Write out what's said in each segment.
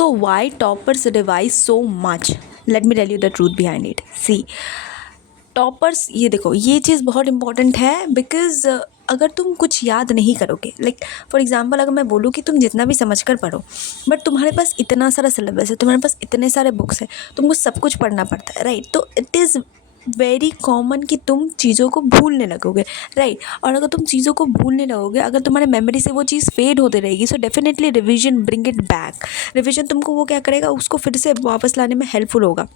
So why toppers revise so much? Let me tell you the truth behind it. See, toppers, ये देखो, ये चीज़ बहुत important है because अगर तुम कुछ याद नहीं करोगे, लाइक फॉर एग्जांपल अगर मैं बोलूँ कि तुम जितना भी समझ कर पढ़ो, बट तुम्हारे पास इतना सारा सिलेबस है, तुम्हारे पास इतने सारे बुक्स हैं, तुमको सब कुछ पढ़ना पड़ता है, राइट? तो इट इज़ वेरी कॉमन कि तुम चीज़ों को भूलने लगोगे, राइट? और अगर तुम चीज़ों को भूलने लगोगे, अगर तुम्हारे मेमोरी से वो चीज़ फेड होती रहेगी, so definitely revision bring it back. Revision तुमको वो क्या करेगा, उसको फिर से वापस लाने में हेल्पफुल होगा।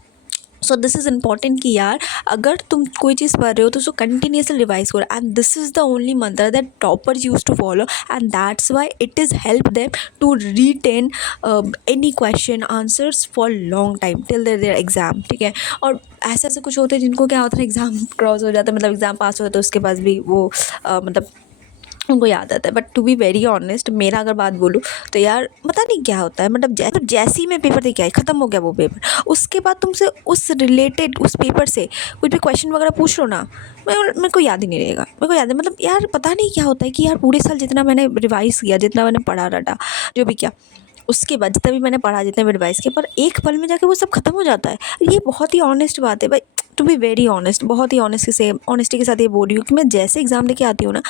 सो दिस इज़ इम्पॉर्टेंट कि यार अगर तुम कोई चीज़ पढ़ रहे हो तो उसको कंटिन्यूसली रिवाइज करो, and this is the only mantra that toppers use to follow, and that's why it is help them to retain any question answers for long time till their exam, ठीक है? और ऐसे ऐसे कुछ होते हैं जिनको क्या होता है, एग्ज़ाम क्रॉस हो जाता है, मतलब एग्ज़ाम पास हो जाता है, उसके पास भी वो मतलब उनको याद आता है। But to be very honest, मेरा अगर बात बोलूँ तो यार पता नहीं क्या होता है, मतलब जैसे ही मैं पेपर दे के आई, ख़त्म हो गया वो पेपर, उसके बाद तुमसे उस रिलेटेड उस पेपर से कोई भी क्वेश्चन वगैरह पूछ लो ना, मेरे को याद ही नहीं रहेगा। मेरे को याद है, मतलब यार पता नहीं क्या होता है कि यार पूरे साल जितना मैंने रिवाइज़ किया, जितना मैंने पढ़ा रटा, जो भी किया, उसके बाद जितना भी मैंने पढ़ा, जितना भी रिवाइज़ किया, पर एक पल में जाके वो सब ख़त्म हो जाता है। ये बहुत ही ऑनेस्ट बात है भाई, टू बी वेरी ऑनेस्ट, बहुत ही ऑनेस्टी के साथ ये बोल रही हूँ कि मैं जैसे एग्ज़ाम देके आती हूँ ना,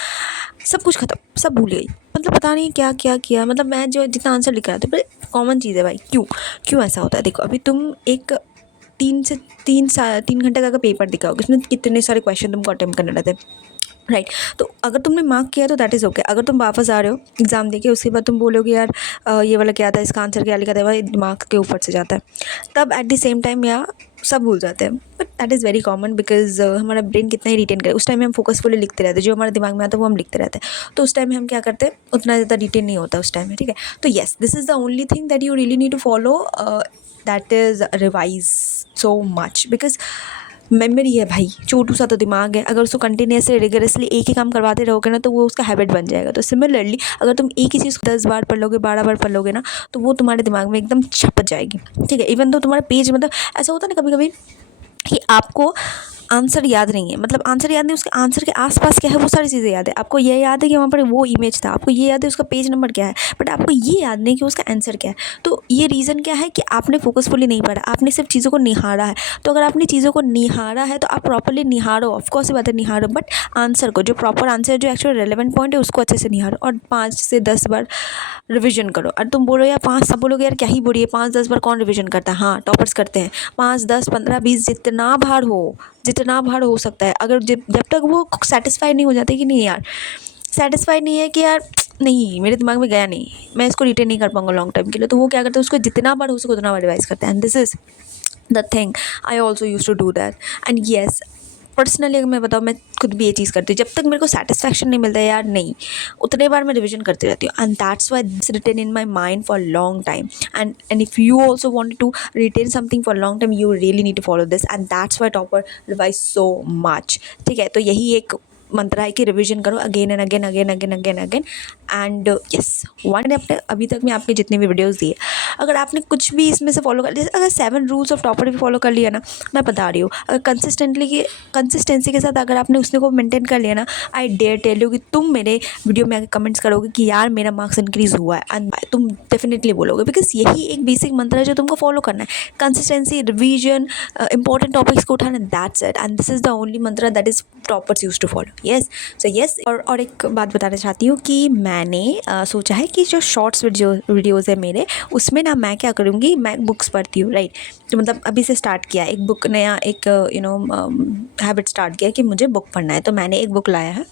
सब कुछ ख़त्म, सब भूल गई, मतलब पता नहीं क्या क्या किया, मतलब मैं जो जितना आंसर लिख रहा था, पर कॉमन चीज़ है भाई। क्यों ऐसा होता है? देखो, अभी तुम एक 3 घंटे का अगर पेपर दिखाओगे, उसमें कितने सारे क्वेश्चन तुमको अटेम्प्ट करने रहते हैं, राइट? तो अगर तुमने मार्क किया तो दैट इज़ ओके। अगर तुम वापस आ रहे हो एग्ज़ाम देके, उसके बाद तुम बोलोगे यार ये वाला क्या था, इसका आंसर क्या लिखा था, भाई दिमाग के ऊपर से जाता है, तब एट द सेम टाइम या सब भूल जाते हैं। But that is very common because हमारा ब्रेन कितना ही रिटेन करे, उस टाइम में हम फोकसफुली लिखते रहते हैं, जो हमारे दिमाग में आता है वो हम लिखते रहते हैं, तो उस टाइम में हम क्या करते हैं, उतना ज़्यादा रिटेन नहीं होता उस टाइम में, ठीक है? तो yes, this is the only thing that you really need to follow, that is revise so much, because memory है भाई, छोटू सा तो दिमाग है, अगर उसको कंटिन्यूसली रिगरसली एक ही काम करवाते रहोगे ना, तो वो उसका हैबिट बन जाएगा। तो सिमिलरली अगर तुम एक ही चीज़ को 10 बार पढ़ लोगे, 12 बार पढ़ लोगे ना, तो वो तुम्हारे दिमाग में एकदम छप जाएगी, ठीक है? इवन तो तुम्हारा पेज, मतलब ऐसा होता है ना कभी कभी कि आपको आंसर याद नहीं है, मतलब आंसर याद नहीं, उसके आंसर के आसपास क्या है वो सारी चीज़ें याद है। आपको ये याद है कि वहाँ पर वो इमेज था, आपको ये याद है उसका पेज नंबर क्या है, बट आपको ये याद नहीं कि उसका आंसर क्या है। तो ये रीज़न क्या है कि आपने फोकसफुली नहीं पढ़ा, आपने सिर्फ चीज़ों को निहारा है। तो अगर आपने चीज़ों को निहारा है तो आप प्रॉपरली निहारो, ऑफकोर्स ये बात है, निहारो, बट आंसर को, जो प्रॉपर आंसर है, जो एक्चुअल रेलेवेंट पॉइंट है, उसको अच्छे से निहारो, और 5 से 10 बार रिविजन करो। और तुम बोलो यार 5, सब बोलोगे यार क्या ही बोलिए, 5-10 बार कौन रिविजन करता है? हाँ, टॉपर्स करते हैं, 5, 10, 15, 20, जितना भार हो सकता है। अगर जब तक वो सेटिस्फाई नहीं हो जाते कि नहीं यार, सेटिस्फाई नहीं है कि यार नहीं, मेरे दिमाग में गया नहीं, मैं इसको रिटेन नहीं कर पाऊंगा लॉन्ग टाइम के लिए, तो वो क्या करते हैं, उसको जितना बार हो सके उतना बार रिवाइज करते हैं। And this is the thing, I also use to do that. And yes, personally अगर मैं बताऊँ, मैं खुद भी ये चीज़ करती हूँ, जब तक मेरे को सेटिस्फैक्शन नहीं मिलता है यार, नहीं, उतने बार मैं रिविजन करती रहती हूँ। And that's why this retain in my mind for long time. And if you also want to retain something for long time, you really need to follow this, and that's why topper revise so much, ठीक है? तो यही एक मंत्र है कि revision करो again and again again again again again. And yes, one day, अपने अभी तक मैं आपके जितने भी वीडियोस दिए, अगर आपने कुछ भी इसमें से फॉलो कर, जैसे अगर 7 रूल्स ऑफ टॉपर भी फॉलो कर लिया ना, मैं बता रही हूँ, अगर कंसिस्टेंसी के साथ अगर आपने उसने को मेंटेन कर लिया ना, आई डेयर टेल यू कि तुम मेरे वीडियो में आके कमेंट्स करोगे कि यार मेरा मार्क्स इंक्रीज़ हुआ है, एंड तुम डेफिनेटली बोलोगे, बिकॉज यही एक बेसिक मंत्र है जो तुमको फॉलो करना है, कंसिस्टेंसी, रिवीजन, इंपॉर्टेंट टॉपिक्स को उठाना, that's it, and this is the only mantra that is toppers use to follow. Yes, so yes, और एक बात बताना चाहती हूँ कि मैंने सोचा है कि जो शॉर्ट्स वीडियोज़ है मेरे, उसमें ना मैं क्या करूँगी, मैं बुक्स पढ़ती हूँ, राइट? तो मतलब अभी से स्टार्ट किया, एक बुक, नया एक हैबिट स्टार्ट किया कि मुझे बुक पढ़ना है, तो मैंने एक बुक लाया है,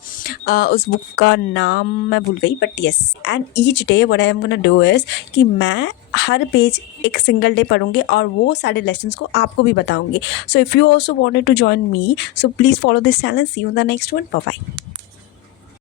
उस बुक का नाम मैं भूल गई, but yes, and each day what I am gonna do is कि मैं हर पेज एक सिंगल डे पढ़ूंगी और वो सारे लेसन्स को आपको भी बताऊंगी। So if you also wanted to join me, so please follow this channel, see you in the next one, bye bye.